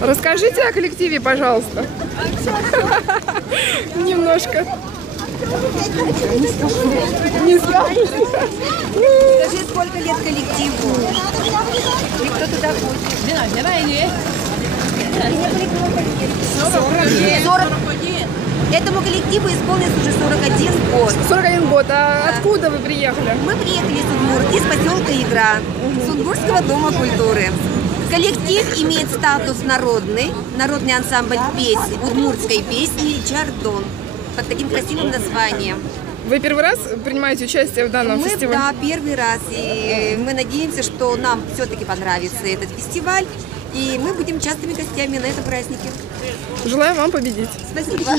Расскажите о коллективе, пожалуйста. Немножко. Не скажешь. Скажи, сколько лет коллективу? И кто туда ходит? 41. Этому коллективу исполнился уже 41 год. 41 год. А откуда вы приехали? Мы приехали из Удмуртии, из поселка Игра, с Удмуртского дома культуры. Коллектив имеет статус народный ансамбль песни, удмуртской песни «Чардон», под таким красивым названием. Вы первый раз принимаете участие в данном фестивале? Да, первый раз. И мы надеемся, что нам все-таки понравится этот фестиваль. И мы будем частыми гостями на этом празднике. Желаю вам победить. Спасибо.